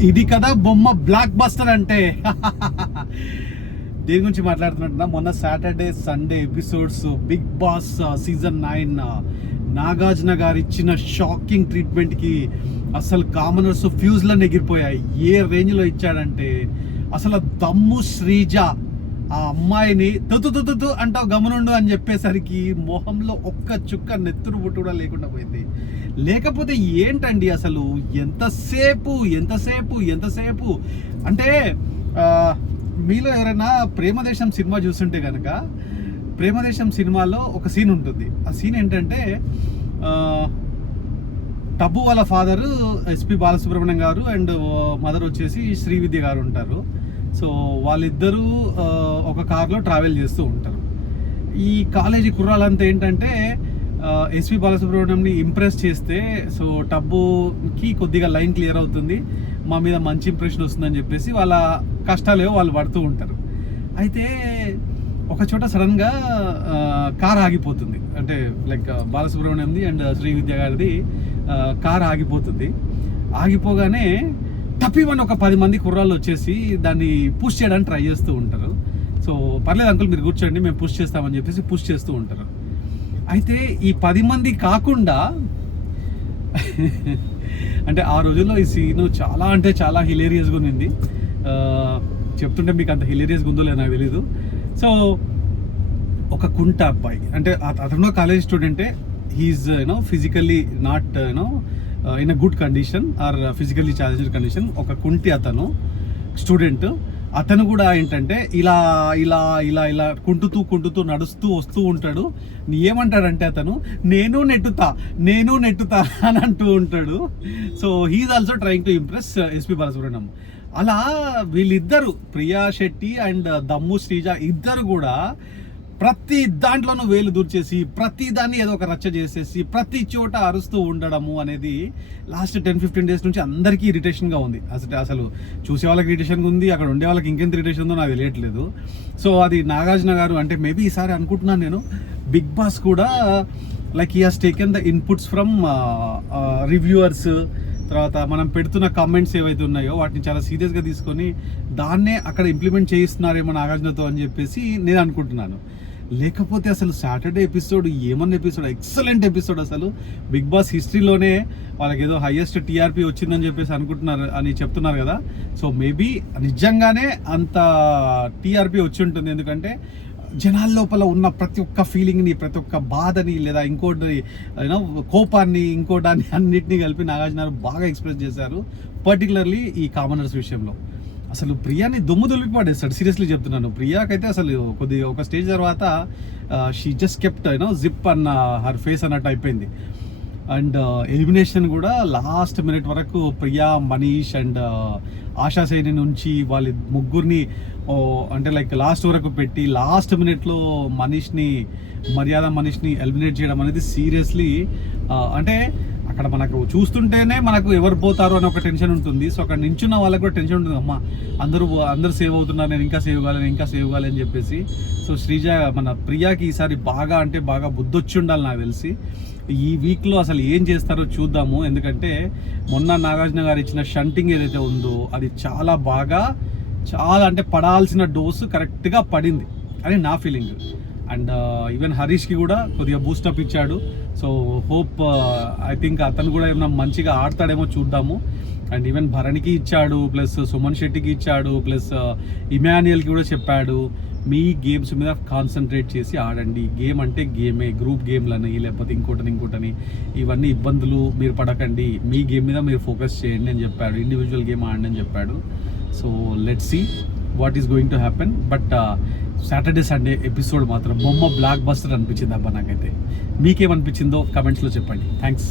ఇది కదా బొమ్మ బ్లాక్ బస్టర్ అంటే. దేని గురించి మాట్లాడుతున్నట్టున్నా మొన్న Saturday Sunday episodes Bigg Boss uh, season nine uh, Nagarjuna గారు ఇచ్చిన షాకింగ్ ట్రీట్మెంట్కి అసలు కామనర్స్ ఫ్యూజ్లను ఎగిరిపోయాయి. ఏ రేంజ్లో ఇచ్చాడంటే అసలు దమ్ము శ్రీజ ఆ అమ్మాయిని తుతు తుతు అంటావు గమనుండు అని చెప్పేసరికి మొహంలో ఒక్క చుక్క నెత్తురు బుట్టు కూడా లేకుండా పోయింది. లేకపోతే ఏంటండి అసలు? ఎంతసేపు ఎంతసేపు ఎంతసేపు? అంటే మీలో ఎవరైనా ప్రేమదేశం సినిమా చూస్తుంటే కనుక ప్రేమదేశం సినిమాలో ఒక సీన్ ఉంటుంది. ఆ సీన్ ఏంటంటే టబ్బు వాళ్ళ ఫాదర్ ఎస్పి బాలసుబ్రహ్మణ్యం గారు అండ్ మదర్ వచ్చేసి శ్రీవిద్య గారు ఉంటారు. సో వాళ్ళిద్దరూ ఒక కార్లో ట్రావెల్ చేస్తూ ఉంటారు. ఈ కాలేజీ కుర్రాలంతా ఏంటంటే ఎస్వి బాలసుబ్రహ్మణ్యంని ఇంప్రెస్ చేస్తే సో టబ్బుకి కొద్దిగా లైన్ క్లియర్ అవుతుంది. మా మీద మంచి ఇంప్రెషన్ వస్తుందని చెప్పేసి వాళ్ళ కష్టాలేవో వాళ్ళు పడుతూ ఉంటారు. అయితే ఒక చోట సడన్గా కార్ ఆగిపోతుంది. అంటే లైక్ బాలసుబ్రహ్మణ్యంది అండ్ శ్రీ విద్యా గారిది కార్ ఆగిపోతుంది. ఆగిపోగానే తప్పివని ఒక పది మంది కుర్రాళ్ళు వచ్చేసి దాన్ని పుష్ చేయడానికి ట్రై చేస్తూ ఉంటారు. సో పర్లేదు అంకుల్ మీరు కూర్చోండి మేము పుష్ చేస్తామని చెప్పేసి పుష్ చేస్తూ ఉంటారు. అయితే ఈ పది మంది కాకుండా అంటే ఆ రోజుల్లో ఈ సీన్ చాలా అంటే చాలా హిలేరియస్గా ఉంది చెప్తుంటే మీకు అంత హిలేరియస్గా ఉందో లేదో నాకు తెలీదు. సో ఒక కుంట అబ్బాయి అంటే అతను college స్టూడెంటే he's you know physically not you know in a good condition or physically challenged condition ఒక కుంటి అతను స్టూడెంట్ అతను కూడా ఏంటంటే ఇలా ఇలా ఇలా ఇలా కుంటుతూ కుంటుతూ నడుస్తూ వస్తూ ఉంటాడు. నీ ఏమంటాడంటే అతను నేను నెట్టుతా నేను నెట్టుతా అని అంటూ ఉంటాడు. So he's also trying to impress S P Balasubrahmanyam అలా వీళ్ళిద్దరు ప్రియా శెట్టి అండ్ uh, దమ్ము శ్రీజ ఇద్దరు కూడా ప్రతి దాంట్లోనూ వేలు దూర్చేసి ప్రతి దాన్ని ఏదో ఒక రచ్చ చేసేసి ప్రతి చోట అరుస్తూ ఉండడము అనేది లాస్ట్ టెన్ ఫిఫ్టీన్ డేస్ నుంచి అందరికీ ఇరిటేషన్గా ఉంది. అసలు అసలు చూసే వాళ్ళకి ఇరిటేషన్గా ఉంది అక్కడ ఉండే వాళ్ళకి ఇంకెంత ఇరిటేషన్ ఉందో నాకు తెలియట్లేదు. సో అది నాగార్జున గారు అంటే మేబీ ఈసారి అనుకుంటున్నాను నేను బిగ్ బాస్ కూడా లైక్ ఈ has taken the inputs from reviewers తర్వాత మనం పెడుతున్న కామెంట్స్ ఏవైతే ఉన్నాయో వాటిని చాలా సీరియస్గా తీసుకొని దాన్నే అక్కడ ఇంప్లిమెంట్ చేయిస్తున్నారేమో నాగార్జునతో అని చెప్పేసి నేను అనుకుంటున్నాను. లేకపోతే అసలు సాటర్డే ఎపిసోడ్ ఏమన్న ఎపిసోడ్ ఎక్సలెంట్ ఎపిసోడ్ అసలు. బిగ్ బాస్ హిస్టరీలోనే వాళ్ళకి ఏదో హైయెస్ట్ టీఆర్పీ వచ్చిందని చెప్పేసి అనుకుంటున్నారు అని చెప్తున్నారు కదా. సో మేబీ నిజంగానే అంత టీఆర్పీ వచ్చి ఉంటుంది. ఎందుకంటే జనాల లోపల ఉన్న ప్రతి ఒక్క ఫీలింగ్ని ప్రతి ఒక్క బాధని లేదా ఇంకోటి యూనో కోపాన్ని ఇంకోటాన్ని అన్నిటినీ కలిపి నాగార్జున బాగా ఎక్స్ప్రెస్ చేశారు పర్టికులర్లీ ఈ కామనర్స్ విషయంలో. అసలు ప్రియాని దుమ్ము దులిపి పడేస్తాడు. సీరియస్లీ చెప్తున్నాను. ప్రియాకైతే అసలు కొద్ది ఒక స్టేజ్ తర్వాత she just kept you know zip అన్న హర్ ఫేస్ అన్నట్టు అయిపోయింది. అండ్ ఎలిమినేషన్ uh, కూడా లాస్ట్ మినిట్ వరకు ప్రియా మనీష్ అండ్ uh, ఆశాసేని నుంచి వాళ్ళ ముగ్గురిని అంటే లైక్ లాస్ట్ వరకు పెట్టి లాస్ట్ మినిట్లో మనీష్ని మర్యాద మనీష్ని ఎలిమినేట్ చేయడం అనేది సీరియస్లీ uh, అంటే అక్కడ మనకు చూస్తుంటేనే మనకు ఎవరు పోతారు అని ఒక టెన్షన్ ఉంటుంది. సో అక్కడ నించున్న వాళ్ళకి కూడా టెన్షన్ ఉంటుంది. అమ్మా అందరూ అందరూ సేవ్ అవుతున్నారు. నేను ఇంకా సేవ్ కావాలి నేను ఇంకా సేవ్ కావాలి అని చెప్పేసి. సో శ్రీజ మన ప్రియాకి ఈసారి బాగా అంటే బాగా బుద్ధొచ్చి ఉండాలి నాకు తెలిసి. ఈ వీక్లో అసలు ఏం చేస్తారో చూద్దాము. ఎందుకంటే మొన్న నాగార్జున గారు ఇచ్చిన షంటింగ్ ఏదైతే ఉందో అది చాలా బాగా చాలా అంటే పడాల్సిన డోసు కరెక్ట్గా పడింది. అని నా ఫీలింగ్. అండ్ ఈవెన్ హరీష్కి కూడా కొద్దిగా బూస్టప్ ఇచ్చాడు. సో హోప్ ఐ థింక్ అతను కూడా ఏమైనా మంచిగా ఆడతాడేమో చూద్దాము. అండ్ ఈవెన్ భరణికి ఇచ్చాడు ప్లస్ సుమన్ శెట్టికి ఇచ్చాడు ప్లస్ ఇమాన్యుయల్కి కూడా చెప్పాడు. మీ గేమ్స్ మీద కాన్సన్ట్రేట్ చేసి ఆడండి. గేమ్ అంటే గేమే గ్రూప్ గేమ్లని లేకపోతే ఇంకోటని ఇంకోటని. ఇవన్నీ ఇబ్బందులు మీరు పడకండి. మీ గేమ్ మీద మీరు ఫోకస్ చేయండి అని చెప్పాడు. ఇండివిజువల్ గేమ్ ఆడండి అని చెప్పాడు. So let see what is going to happen but Saturday Sunday episode మాత్రం బొమ్మ బ్లాక్ బస్టర్ అనిపించింది అబ్బా నాకైతే. మీకేమనిపించిందో కమెంట్స్లో చెప్పండి. థ్యాంక్స్